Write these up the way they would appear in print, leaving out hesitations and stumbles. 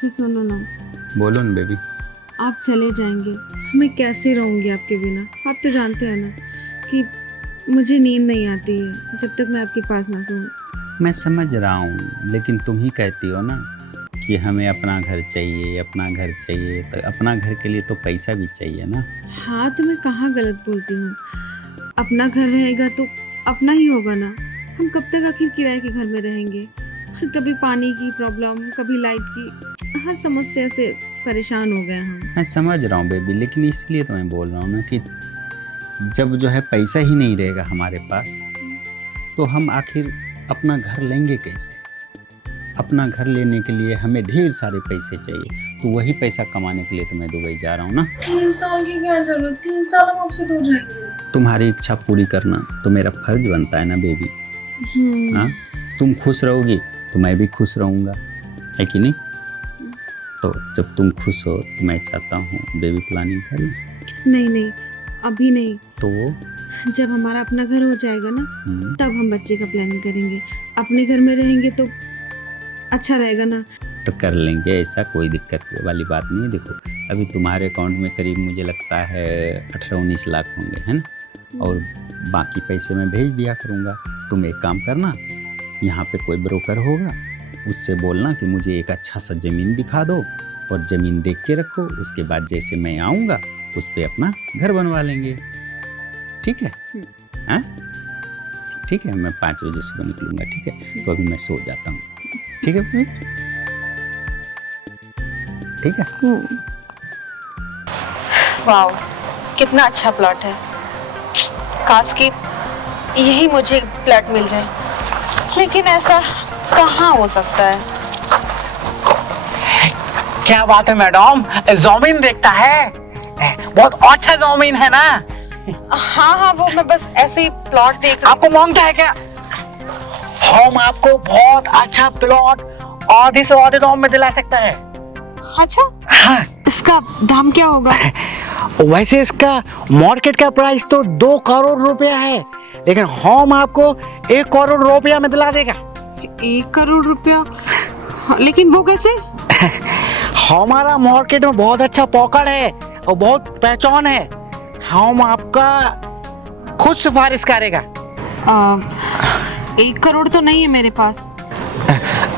अच्छा सुनो ना, बोलो ना बेबी। आप चले जाएंगे, मैं कैसे रहूँगी आपके बिना। आप तो जानते हैं ना कि मुझे नींद नहीं आती है जब तक मैं आपके पास ना सोऊं। मैं समझ रहा हूँ, लेकिन तुम ही कहती हो ना कि हमें अपना घर चाहिए, अपना घर चाहिए। तो अपना घर के लिए तो पैसा भी चाहिए ना। हाँ, तो मैं कहाँ गलत बोलती हूँ। अपना घर रहेगा तो अपना ही होगा ना। हम कब तक आखिर किराए के घर में रहेंगे। और कभी पानी की प्रॉब्लम, कभी लाइट की, हर समस्या से परेशान हो गए हम। मैं समझ रहा हूँ बेबी, लेकिन इसलिए तो मैं बोल रहा हूँ ना कि जब जो है पैसा ही नहीं रहेगा हमारे पास, तो हम आखिर अपना घर लेंगे कैसे। अपना घर लेने के लिए हमें ढेर सारे पैसे चाहिए, तो वही पैसा कमाने के लिए तो मैं दुबई जा रहा हूँ ना। 3 साल की क्या जरूरत, 3 साल हम आपसे दूर रहेंगे। तुम्हारी इच्छा पूरी करना तो मेरा फर्ज बनता है ना बेबी। हाँ, तुम खुश रहोगी तो मैं भी खुश रहूँगा, है कि नहीं। तो जब तुम खुश हो तो मैं चाहता हूँ बेबी प्लानिंग कर लें। नहीं नहीं, अभी नहीं। तो जब हमारा अपना घर हो जाएगा ना, तब हम बच्चे का प्लानिंग करेंगे। अपने घर में रहेंगे तो अच्छा रहेगा ना। तो कर लेंगे, ऐसा कोई दिक्कत वाली बात नहीं है। देखो अभी तुम्हारे अकाउंट में करीब मुझे लगता है 18-19 लाख होंगे, है ना। और बाकी पैसे मैं भेज दिया करूँगा। तुम एक काम करना, यहाँ पे कोई ब्रोकर होगा, उससे बोलना कि मुझे एक अच्छा सा ज़मीन दिखा दो, और ज़मीन देख के रखो। उसके बाद जैसे मैं आऊँगा उस पर अपना घर बनवा लेंगे, ठीक है। हाँ ठीक है, मैं 5 बजे सुबह निकलूँगा, ठीक है। तो अभी मैं सो जाता हूँ, ठीक है भाई, ठीक है। वाह, कितना अच्छा प्लॉट है। काश कि यही मुझे प्लॉट मिल जाए, लेकिन ऐसा कहाँ हो सकता है। क्या बात है मैडम, जमीन देखता है, बहुत अच्छा जमीन है ना। हाँ हाँ, वो मैं बस ऐसे ही प्लॉट देख रही आपको मांगता है क्या? हम आपको बहुत अच्छा प्लॉट आधे से आधे दाम में दिला सकता है। हूँ। अच्छा, हाँ, इसका दाम क्या होगा? वैसे इसका मार्केट का प्राइस तो 2 करोड़ रुपया है, लेकिन हम आपको 1 करोड़ रुपया में दिला देगा। 1 करोड़ रुपया? लेकिन वो कैसे? हमारा मार्केट में बहुत अच्छा पकड़ है और बहुत पहचान है। हम आपका खुद सिफारिश करेगा। 1 करोड़ तो नहीं है मेरे पास।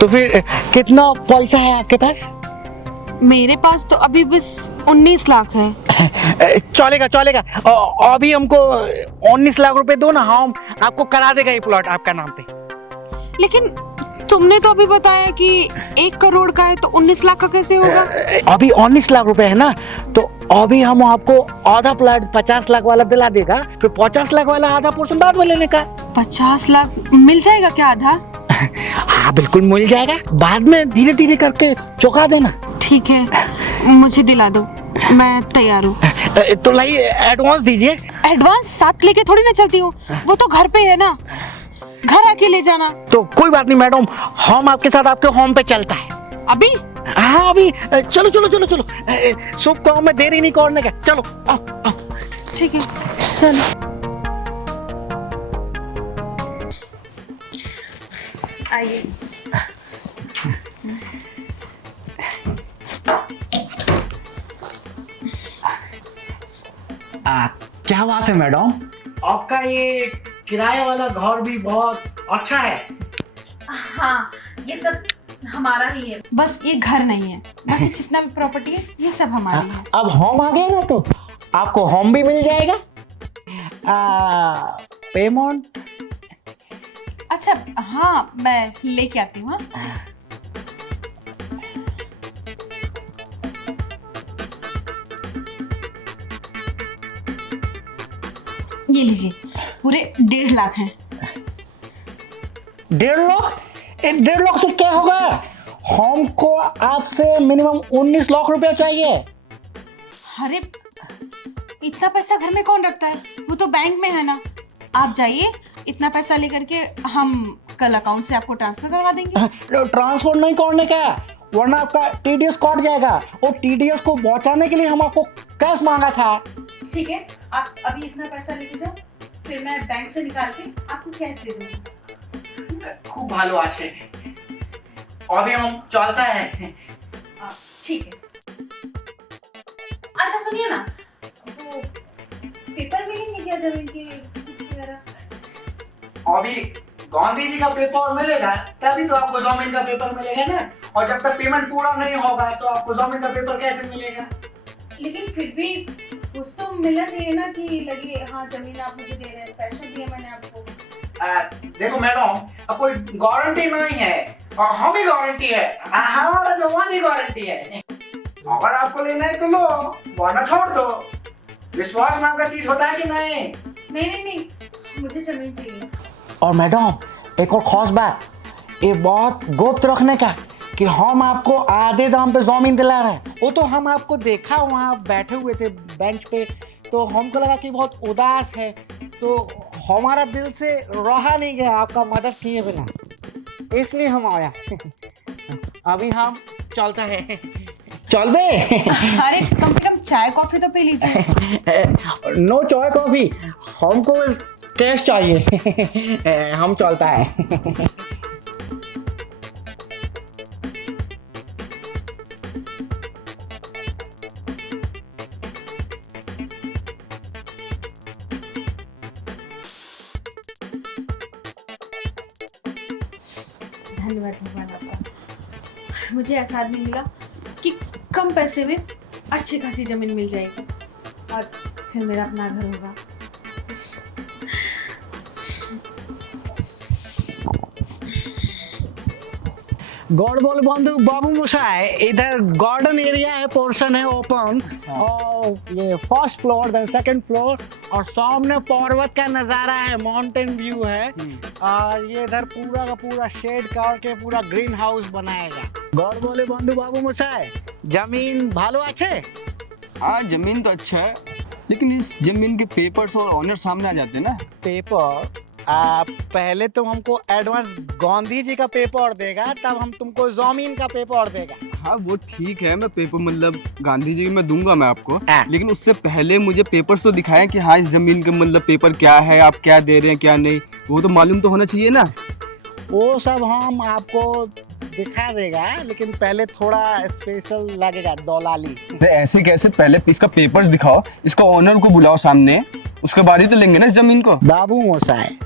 तो फिर कितना पैसा है आपके पास? मेरे पास तो अभी बस 19 लाख है। चलेगा चलेगा, अभी हमको 19 लाख रुपए दो ना, हम आपको करा देगा ये प्लॉट आपका नाम पे। लेकिन तुमने तो अभी बताया कि 1 करोड़ का है, तो 19 लाख का कैसे होगा? अभी 19 लाख रुपए है ना, तो अभी हम आपको आधा प्लॉट 50 लाख वाला दिला देगा, फिर 50 लाख वाला आधा पोर्शन बाद में लेने का। 50 लाख मिल जाएगा क्या आधा? हाँ बिल्कुल मिल जाएगा, बाद में धीरे धीरे करके चुका देना। ठीक है, मुझे दिला दो, मैं तैयार हूँ। तो लाइए एडवांस दीजिए। एडवांस साथ लेके थोड़ी ना चलती हूँ, वो तो घर पे है ना, घर आके ले जाना। तो कोई बात नहीं मैडम, हम आपके साथ आपके होम पे चलता है अभी। हाँ अभी, चलो चलो चलो चलो, शुभ काम में देरी नहीं करने का, चलो आओ आओ। ठीक है, चलो आइए। क्या बात है मैडम, आपका ये किराए वाला घर भी बहुत अच्छा है। हाँ, ये सब हमारा ही है, बस ये घर नहीं है। बाकी जितना भी प्रॉपर्टी है ये सब हमारी है। अब होम आ गया ना, तो आपको होम भी मिल जाएगा। पेमेंट? अच्छा हाँ, मैं लेके आती हूँ। ये लीजिए, पूरे 1.5 लाख हैं। 1.5 लाख? 1.5 लाख से क्या होगा, हमको आपसे मिनिमम 19 लाख रुपया चाहिए। अरे इतना पैसा घर में कौन रखता है, वो तो बैंक में है ना। आप जाइए, इतना पैसा लेकर के हम कल अकाउंट से आपको ट्रांसफर करवा देंगे। ट्रांसफर नहीं करने का, वरना आपका टीडीएस कट जाएगा, और टीडीएस को बचाने के लिए हम आपको कैश मांगा था। ठीक है, आप अभी इतना पैसा लेके जाओ, फिर मैं बैंक से निकाल के आपको कैश दे दूंगी। खूब भालो আছে, अभी हम चलता है। ठीक है। अच्छा सुनिए ना, तो पेपर मिलेंगे क्या जमीन के वगैरह? अभी गांधी जी का पेपर मिलेगा तभी तो आपको जमीन का पेपर मिलेगा ना, और जब तक पेमेंट पूरा नहीं होगा तो आपको जमीन का पेपर कैसे मिलेगा? लेकिन फिर भी कुछ तो मिलना चाहिए ना कि लगे हाँ जमीन आप मुझे दे रहे हैं, पैसे दिए मैंने आपको। देखो मैडम, कोई गारंटी नहीं है, हम ही गारंटी है, हमारा जवान ही गारंटी है। अगर आपको लेना है तो लो, वरना छोड़ दो। विश्वास नाम का चीज होता है कि नहीं? नहीं नहीं नहीं, मुझे जमीन चाहिए। और मैडम एक और खास बात, ये बहुत गुप्त रखने का कि हम आपको आधे दाम पे जमीन दिला रहे हैं। वो तो हम आपको देखा वहाँ बैठे हुए थे बेंच पे, तो हमको लगा कि बहुत उदास है, तो हमारा दिल से रहा नहीं गया आपका मदद किए बिना, इसलिए हम आया। अभी हम चलते हैं, चल बे। अरे कम से कम चाय कॉफी तो पी लीजिए। नो चाय कॉफी, हमको बस कैश चाहिए। हम चलता है। धन्यवाद भगवान आपका, मुझे ऐसा आदमी मिला कि कम पैसे में अच्छी खासी जमीन मिल जाएगी और फिर मेरा अपना घर होगा। गॉड बोल बंधु बाबू मुसाई, इधर गार्डन एरिया है, पोर्शन है ओपन, और ये first floor then second floor, और सामने पर्वत का नज़ारा है, माउंटेन व्यू है, और ये इधर पूरा का पूरा शेड करके पूरा ग्रीन हाउस बनाएगा। गॉड बोले बंधु बाबू मुसाई, जमीन भालो अच्छे? हाँ जमीन तो अच्छा है, लेकिन इस जमीन के पेपर्स और ऑनर सामने आ जाते हैं ना। पेपर पहले तो हमको एडवांस गांधी जी का पेपर देगा, तब हम तुमको जमीन का पेपर देगा। हाँ वो ठीक है, मैं पेपर मतलब गांधी जी में दूंगा मैं आपको, हाँ। लेकिन उससे पहले मुझे पेपर्स तो दिखाएं कि हाँ इस जमीन के मतलब पेपर क्या है, आप क्या दे रहे हैं क्या नहीं, वो तो मालूम तो होना चाहिए ना। वो सब हम आपको दिखा देगा, लेकिन पहले थोड़ा स्पेशल लगेगा, दलाली। तो ऐसे कैसे, पहले इसका पेपर्स दिखाओ, इसका ऑनर को बुलाओ सामने, उसके बाद ही तो लेंगे ना इस जमीन को। बाबू मोसाई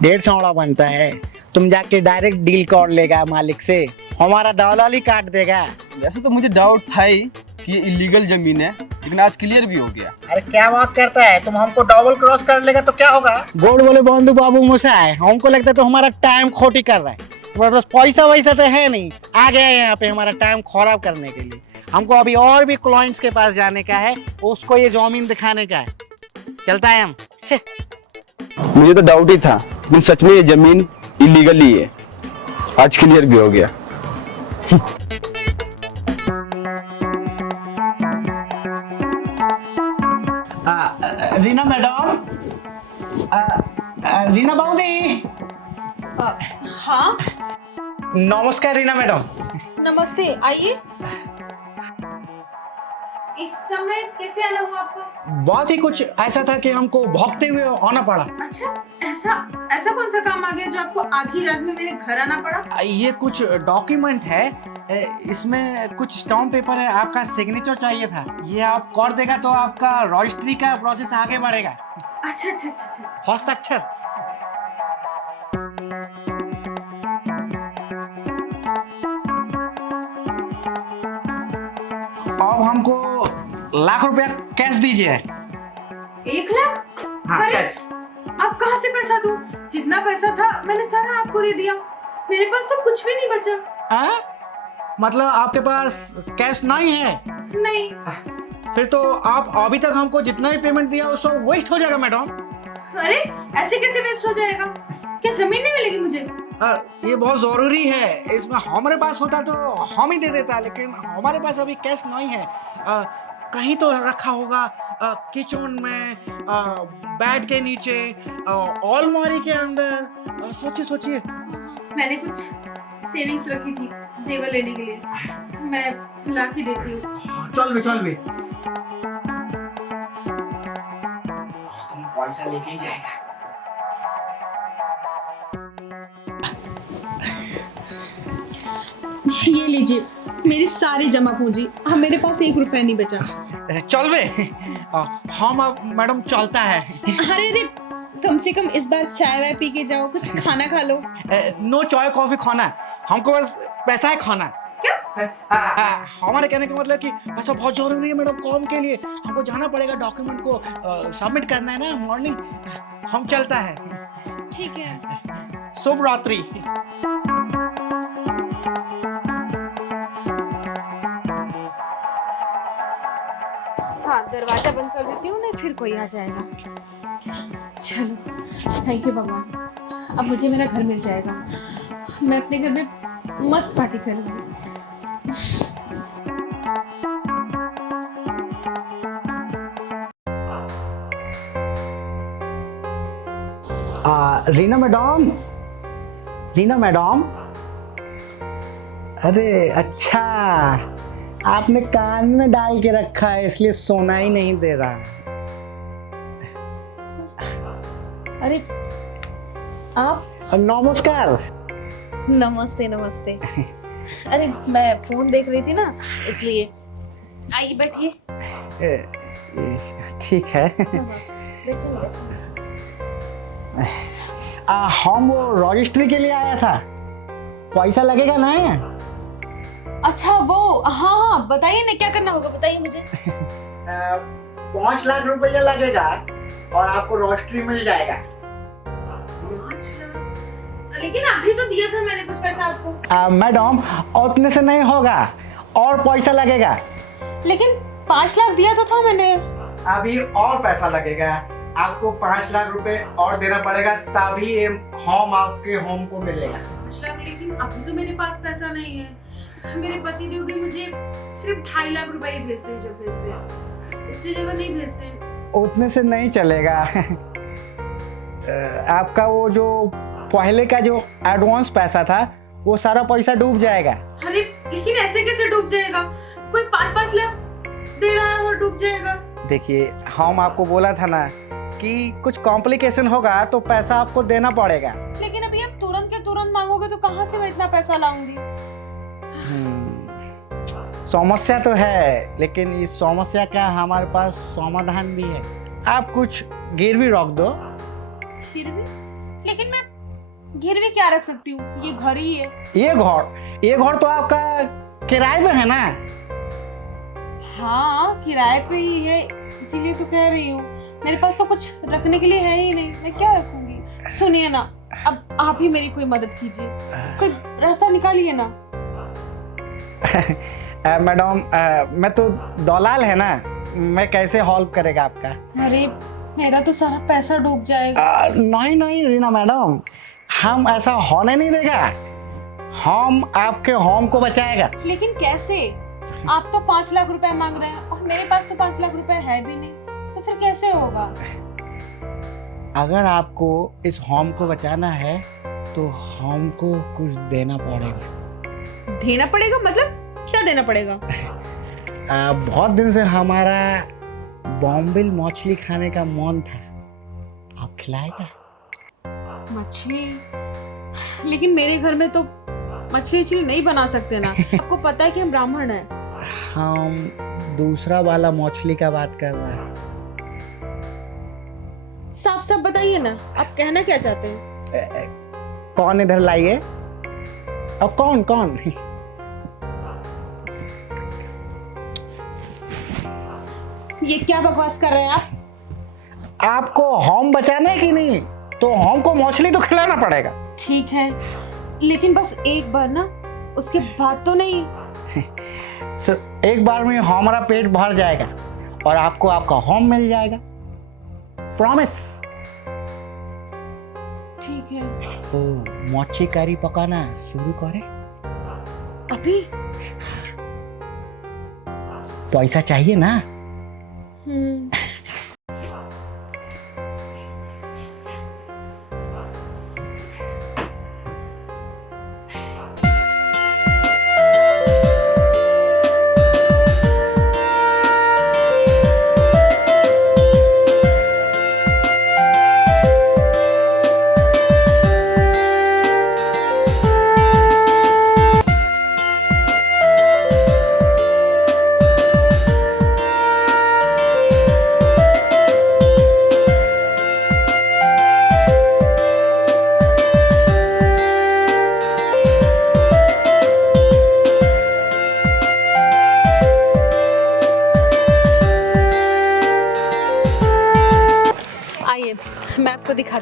150 बनता है, तुम जाके डायरेक्ट डील कर लेगा मालिक से, हमारा दलाली काट देगा। वैसे तो मुझे डाउट था ही कि ये इलीगल जमीन है, लेकिन आज क्लियर भी हो गया। अरे क्या बात करता है, तुम हमको डबल क्रॉस कर लेगा तो क्या होगा? गोल्ड बोले बंधु बाबू मोसाई, हमको लगता है तो हमारा टाइम खोटी कर रहा है, तुम्हारे पास पैसा वैसा तो है नहीं, आ गया यहाँ पे हमारा टाइम खराब करने के लिए। हमको अभी और भी क्लाइंट्स के पास जाने का है, उसको ये जमीन दिखाने का है, चलता है हम। मुझे तो डाउट ही था, लेकिन सच में ये जमीन इलीगल ही है, आज क्लियर भी हो गया। रीना मैडम, रीना बाबूदी। हाँ नमस्कार रीना मैडम। नमस्ते, आइए। इस समय कैसे आना हुआ आपको? बहुत ही कुछ ऐसा था कि हमको भागते हुए आना पड़ा। अच्छा, ऐसा ऐसा कौन सा काम आ गया जो आपको आधी रात में मेरे घर आना पड़ा? ये कुछ डॉक्यूमेंट है, इसमें कुछ स्टाम्प पेपर है, आपका सिग्नेचर चाहिए था, ये आप कर देगा तो आपका रजिस्ट्री का प्रोसेस आगे बढ़ेगा। अच्छा अच्छा अच्छा अच्छा। हस्ताक्षर। अब हमको ₹1,00,000 कैश दीजिए। 1 लाख? हाँ, अरे कैश। अब कहाँ से पैसा दूं? जितना पैसा था मैंने सारा आपको दे दिया, मेरे पास तो कुछ भी नहीं बचा। मतलब आपके पास कैश नहीं है? नहीं। फिर तो आप अभी तक हमको जितना भी पेमेंट दिया वो सब वेस्ट हो जाएगा मैडम। अरे ऐसे कैसे वेस्ट हो जाएगा? क्या जमीन नहीं मिलेगी मुझे? ये बहुत जरूरी है, इसमें हमारे पास होता तो हम ही दे देता, लेकिन हमारे पास अभी कैश नहीं है। कहीं तो रखा होगा, किचन में, बेड के नीचे, अलमारी के अंदर, सोचिए सोचिए। मैंने कुछ सेविंग्स रखी थी जेवर लेने के लिए, मैं ला के देती हूँ। चल भी पैसा लेके ही जाएगा। ये लीजिए, मेरी सारी जमा पूंजी, अब मेरे पास 1 रुपया नहीं बचा। चल बे हम अब मैडम चलता है। अरे अरे, कम से कम इस बार चाय वाय पी के जाओ, कुछ खाना खा लो। नो चाय कॉफी खाना है, हमको बस पैसा है खाना। क्या? हमारे कहने का मतलब कि पैसा बहुत जरूरी है मैडम काम के लिए, हमको जाना पड़ेगा, डॉक्यूमेंट को सबमिट करना है ना मॉर्निंग। हम चलता है। ठीक है। शुभ रात्रि। हाँ, दरवाजा बंद कर देती हूँ, नहीं फिर कोई आ जाएगा। चलो, थैंक यू भगवान, अब मुझे मेरा घर मिल जाएगा। मैं अपने घर में मस्त पार्टी करूँगी। रीना मैडम, रीना मैडम, अरे अच्छा, आपने कान में डाल के रखा है इसलिए सुनाई नहीं दे रहा। अरे आप? नमस्कार। नमस्ते नमस्ते। अरे मैं फोन देख रही थी ना, इसलिए। आइए बैठिए। ठीक है। हम वो रजिस्ट्री के लिए आया था, पैसा लगेगा ना? अच्छा वो, हाँ हाँ बताइए ना, क्या करना होगा बताइए मुझे। 5 लाख रुपया लगेगा और आपको रजिस्ट्री मिल जाएगा। 5 लाख? लेकिन अभी तो दिया था मैंने कुछ पैसा आपको। मैडम उतने से नहीं होगा, और पैसा लगेगा। लेकिन 5 लाख दिया तो था मैंने। अभी और पैसा लगेगा, आपको 5 लाख रुपए और देना पड़ेगा, तभी ये होम आपके होम को मिलेगा। 5 लाख? लेकिन अभी तो मेरे पास पैसा नहीं है। मेरे पति देव भी मुझे सिर्फ 2.5 लाख रुपए ही भेजते हैं, जब भेजते हैं, उससे ज्यादा नहीं भेजते हैं। उतने से नहीं चलेगा। आपका वो जो पहले का जो एडवांस पैसा था, वो सारा पैसा डूब जाएगा। अरे लेकिन ऐसे कैसे डूब जाएगा? कोई 5-5 लाख दे रहा है और डूब जाएगा? देखिए, हम आपको बोला था ना कि कुछ कॉम्प्लिकेशन होगा तो पैसा आपको देना पड़ेगा। लेकिन अभी आप तुरंत के तुरंत मांगोगे तो कहाँ से मैं इतना पैसा लाऊंगी? समस्या तो है, लेकिन इस समस्या का हमारे पास समाधान भी है। आप कुछ गिरवी रख दो। गिरवी? लेकिन मैं गिरवी क्या रख सकती हूँ? ये घर ही है। ये घर तो आपका किराए पे है ना? हाँ किराए पे ही है, इसीलिए तो कह रही हूँ। मेरे पास तो कुछ रखने के लिए है ही नहीं, मैं क्या रखूंगी? सुनिए ना, अब आप ही मेरी कोई मदद कीजिए, कोई रास्ता निकालिए ना। मैडम, मैं तो दलाल है ना, मैं कैसे हेल्प करेगा आपका? अरे मेरा तो सारा पैसा डूब जाएगा। नहीं नहीं रीना मैडम, हम ऐसा होने नहीं देगा, हम आपके होम को बचाएगा। लेकिन कैसे? आप तो 5 लाख रुपए मांग रहे हैं और मेरे पास तो 5 लाख रुपए है भी नहीं, तो फिर कैसे होगा? अगर आपको इस होम को बचाना है तो होम को कुछ देना पड़ेगा। देना पड़ेगा? मतलब क्या देना पड़ेगा? बहुत दिन से हमारा बॉम्बिल मछली खाने का मन था, आप खिलाएगा? मछली? लेकिन मेरे घर में तो मछली नहीं बना सकते ना। आपको पता है कि हम ब्राह्मण हैं। हम दूसरा वाला मछली का बात कर रहे हैं। साफ साफ बताइए ना, आप कहना क्या चाहते हैं? कौन इधर लाइए? अब कौन कौन? ये क्या बकवास कर रहे हैं आप? आपको होम बचाना है कि नहीं, तो होम को मछली तो खिलाना पड़ेगा। ठीक है, लेकिन बस एक बार ना, उसके बाद तो नहीं। सर, एक बार में हमारा पेट भर जाएगा और आपको आपका होम मिल जाएगा, प्रॉमिस। ठीक है। तो मच्छी करी पकाना शुरू करें? अभी? पैसा चाहिए ना?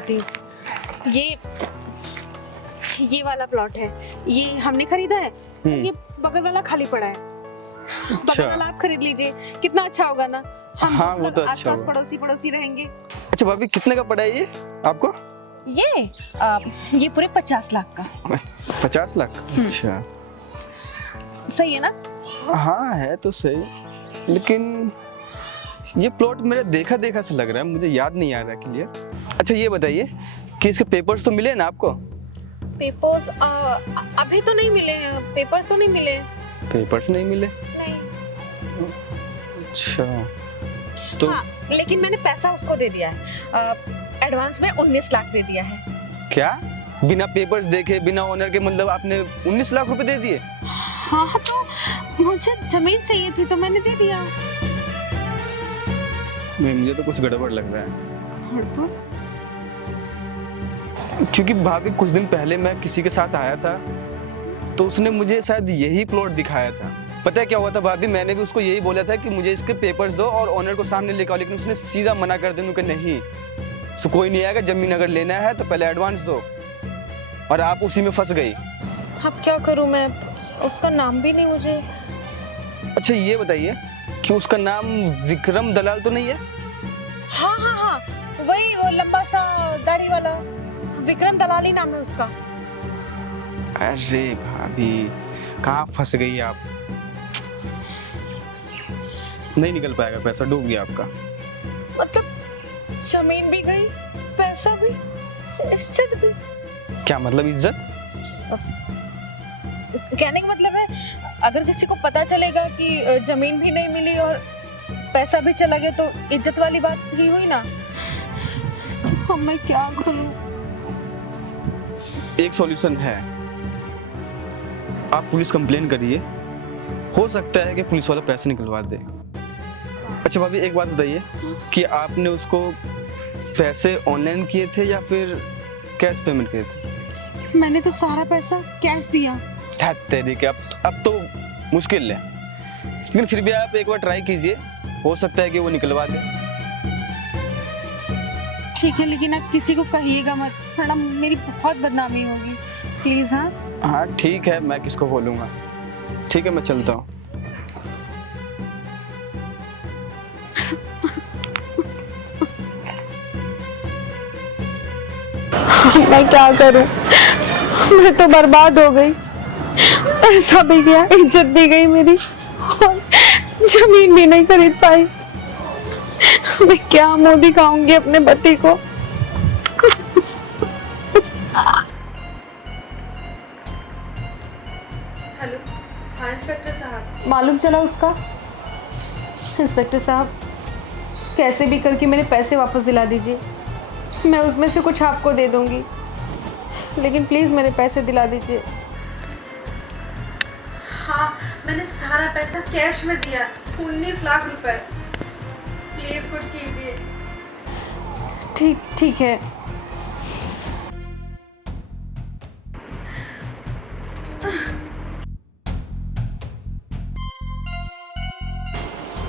बताती हूँ। ये वाला प्लॉट है, ये हमने खरीदा है। ये बगल वाला खाली पड़ा है। बगल वाला आप खरीद लीजिए, कितना अच्छा होगा ना। हम हाँ, वो तो अच्छा आसपास होगा। पड़ोसी रहेंगे। अच्छा भाभी, कितने का पड़ा है ये आपको? ये पूरे 50 लाख का। 50 लाख? अच्छा, सही है ना? हाँ है तो सही, लेकिन ये प्लॉट मेरा देखा देखा सा लग रहा है, मुझे याद नहीं आ रहा क्लियर। अच्छा ये बताइए कि इसके पेपर्स तो मिले ना आपको? पेपर्स अभी तो नहीं मिले हैं। पेपर्स तो नहीं मिले। पेपर्स नहीं मिले? नहीं। अच्छा तो हाँ, लेकिन मैंने पैसा उसको दे दिया है। एडवांस में 19 लाख दे दिया है। क्या बिना पेपर्स देखे, बिना ओनर के, मतलब आपने 19 लाख रुपए दे दिए? हाँ, तो मुझे जमीन चाहिए थी तो मैंने दे दिया। नहीं, मुझे तो कुछ गड़बड़ लग रहा है। गड़बड़? क्योंकि भाभी कुछ दिन पहले मैं किसी के साथ आया था तो उसने मुझे शायद यही प्लॉट दिखाया था। पता है क्या हुआ था भाभी, मैंने भी उसको यही बोला था कि मुझे इसके पेपर्स दो और ओनर को सामने लेकर आओ, लेकिन उसने सीधा मना कर दिया कि नहीं, सो कोई नहीं आएगा, जमीन अगर लेना है तो पहले एडवांस दो। और आप उसी में फंस गई। अब क्या करूं मैं, उसका नाम भी नहीं मुझे। अच्छा ये बताइए कि उसका नाम विक्रम दलाल तो नहीं है? हाँ, वही, वो लंबा सा दाढ़ी वाला विक्रम दलाल ही नाम है उसका। अरे भाभी, कहाँ फंस गई आप? नहीं निकल पाएगा पैसा, डूब गया आपका। मतलब जमीन भी गई, पैसा भी, इज्जत भी। क्या मतलब इज्जत? कहने का मतलब है, अगर किसी को पता चलेगा कि जमीन भी नहीं मिली और पैसा भी चला गया तो इज्जत वाली बात ही हुई ना। तो मैं क्या करूं? एक सॉल्यूशन है, आप पुलिस कंप्लेन करिए, हो सकता है कि पुलिस वाला पैसे निकलवा दे। अच्छा भाभी एक बात बताइए कि आपने उसको पैसे ऑनलाइन किए थे या फिर कैश पेमेंट किए थे? मैंने तो सारा पैसा कैश दिया। तेरी के, अब तो मुश्किल है, लेकिन फिर भी आप एक बार ट्राई कीजिए, हो सकता है कि वो निकलवा दे। ठीक है, लेकिन आप किसी को कहिएगा मत, वरना मेरी बहुत बदनामी होगी। प्लीज। हाँ ठीक है, मैं किसको बोलूँगा। ठीक है, मैं चलता हूँ। मैं क्या करूं, मैं तो बर्बाद हो गई। पैसा भी गया, इज्जत भी गई मेरी, और जमीन भी नहीं खरीद पाई। मैं क्या मुंह दिखाऊंगी अपने पति को। हेलो, हाँ इंस्पेक्टर साहब। मालूम चला उसका? इंस्पेक्टर साहब, कैसे भी करके मेरे पैसे वापस दिला दीजिए। मैं उसमें से कुछ आपको दे दूंगी, लेकिन प्लीज मेरे पैसे दिला दीजिए। हाँ, मैंने सारा पैसा कैश में दिया, 19 लाख रुपए। प्लीज कुछ कीजिए। ठीक है।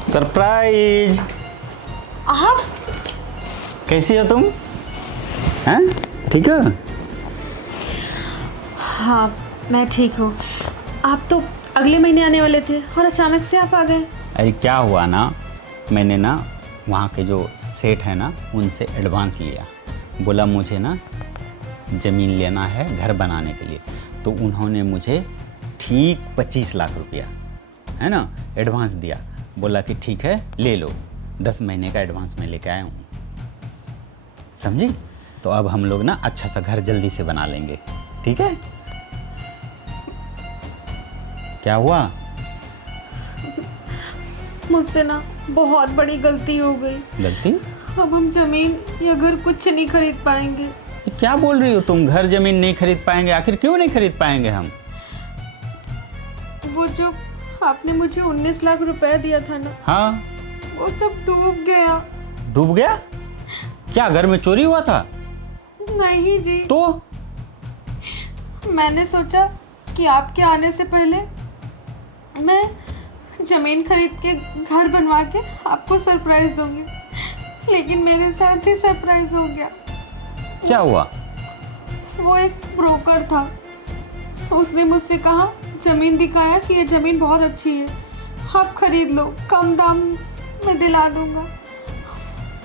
सरप्राइज। आप कैसी हो तुम? हैं? ठीक हो? हाँ, मैं ठीक हूँ। आप तो अगले महीने आने वाले थे और अचानक से आप आ गए। अरे क्या हुआ ना, मैंने ना वहाँ के जो सेठ है ना उनसे एडवांस लिया। बोला मुझे ना ज़मीन लेना है घर बनाने के लिए, तो उन्होंने मुझे ठीक 25 लाख रुपया है ना एडवांस दिया। बोला कि ठीक है ले लो, 10 महीने का एडवांस मैं लेके आया हूँ, समझी? तो अब हम लोग ना अच्छा सा घर जल्दी से बना लेंगे, ठीक है? क्या हुआ? मुझसे ना बहुत बड़ी गलती हो गई। गलती? अब हम जमीन या घर कुछ नहीं खरीद पाएंगे। ये क्या बोल रही हो तुम? घर जमीन नहीं खरीद पाएंगे? आखिर क्यों नहीं खरीद पाएंगे हम? वो जो आपने मुझे 19 लाख रुपए दिया था ना, हाँ, वो सब डूब गया। डूब गया? क्या घर में चोरी हुआ था? नहीं जी, तो मैंने सोचा कि आपके आने से पहले मैं जमीन खरीद के घर बनवा के आपको सरप्राइज दूंगी, लेकिन मेरे साथ ही सरप्राइज हो गया। क्या हुआ? वो एक ब्रोकर था, उसने मुझसे कहा, ज़मीन दिखाया कि ये ज़मीन बहुत अच्छी है, आप खरीद लो, कम दाम में दिला दूंगा।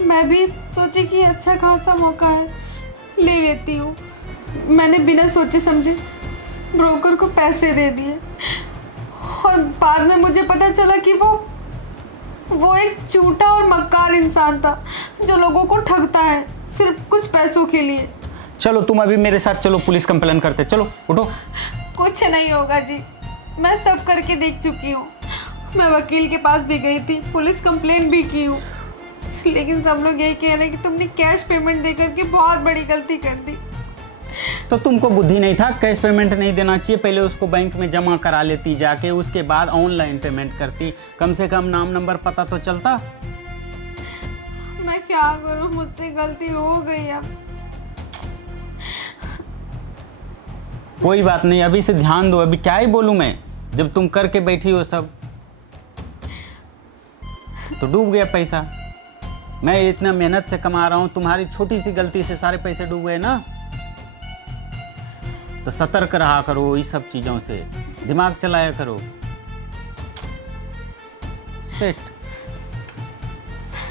मैं भी सोची कि अच्छा खासा मौका है, ले लेती हूँ। मैंने बिना सोचे समझे ब्रोकर को पैसे दे दिए और बाद में मुझे पता चला कि वो एक झूठा और मक्कार इंसान था जो लोगों को ठगता है सिर्फ कुछ पैसों के लिए। चलो तुम अभी मेरे साथ चलो, पुलिस कंप्लेन करते, चलो उठो। कुछ नहीं होगा जी, मैं सब करके देख चुकी हूँ। मैं वकील के पास भी गई थी, पुलिस कंप्लेन भी की हूँ, लेकिन सब लोग यही कह रहे हैं कि तुमने कैश पेमेंट देकर के बहुत बड़ी गलती कर दी। तो तुमको बुद्धि नहीं था? कैश पेमेंट नहीं देना चाहिए, पहले उसको बैंक में जमा करा लेती जाके, उसके बाद ऑनलाइन पेमेंट करती, कम से कम नाम नंबर पता तो चलता। मैं क्या करूँ, मुझसे गलती हो गई अब। कोई बात नहीं, अभी से ध्यान दो। अभी क्या ही बोलूं मैं, जब तुम करके बैठी हो सब, तो डूब गया पैसा। मैं इतना मेहनत से कमा रहा हूं, तुम्हारी छोटी सी गलती से सारे पैसे डूब गए ना। तो सतर्क रहा करो, इस सब चीजों से दिमाग चलाया करो। सेठ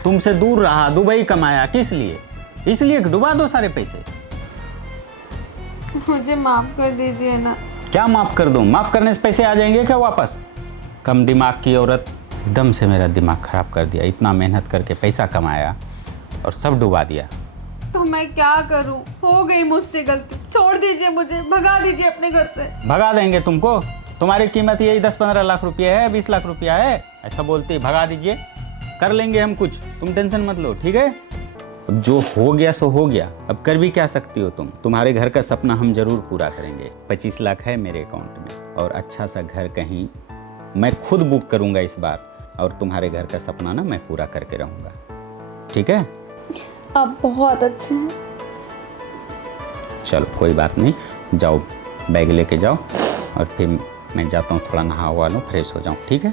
तुमसे दूर रहा, दुबई कमाया, किस लिए? इसलिए कि डुबा दो सारे पैसे। मुझे माफ कर दीजिए ना। क्या माफ कर दूं? माफ करने से पैसे आ जाएंगे क्या वापस? कम दिमाग की औरत, एकदम से मेरा दिमाग खराब कर दिया। इतना मेहनत करके पैसा कमाया और सब डुबा दिया। तो मैं क्या करूं, हो गई मुझसे गलती, छोड़ दीजिए मुझे, भगा दीजिए अपने घर से। भगा देंगे तुमको? तुम्हारी कीमत यही 10-15 लाख रुपया है, 20 लाख रुपया है, ऐसा बोलते भगा दीजिए। कर लेंगे हम कुछ, तुम टेंशन मत लो, ठीक है? अब जो हो गया सो हो गया, अब कर भी क्या सकती हो तुम। तुम्हारे घर का सपना हम जरूर पूरा करेंगे। 25 लाख है मेरे अकाउंट में, और अच्छा सा घर कहीं मैं खुद बुक करूंगा इस बार, और तुम्हारे घर का सपना ना मैं पूरा करके रहूंगा, ठीक है? आप बहुत अच्छे हैं। चलो कोई बात नहीं, जाओ बैग लेके जाओ, और फिर मैं जाता हूँ, थोड़ा नहा हुआ लूँ, फ्रेश हो जाऊँ, ठीक है?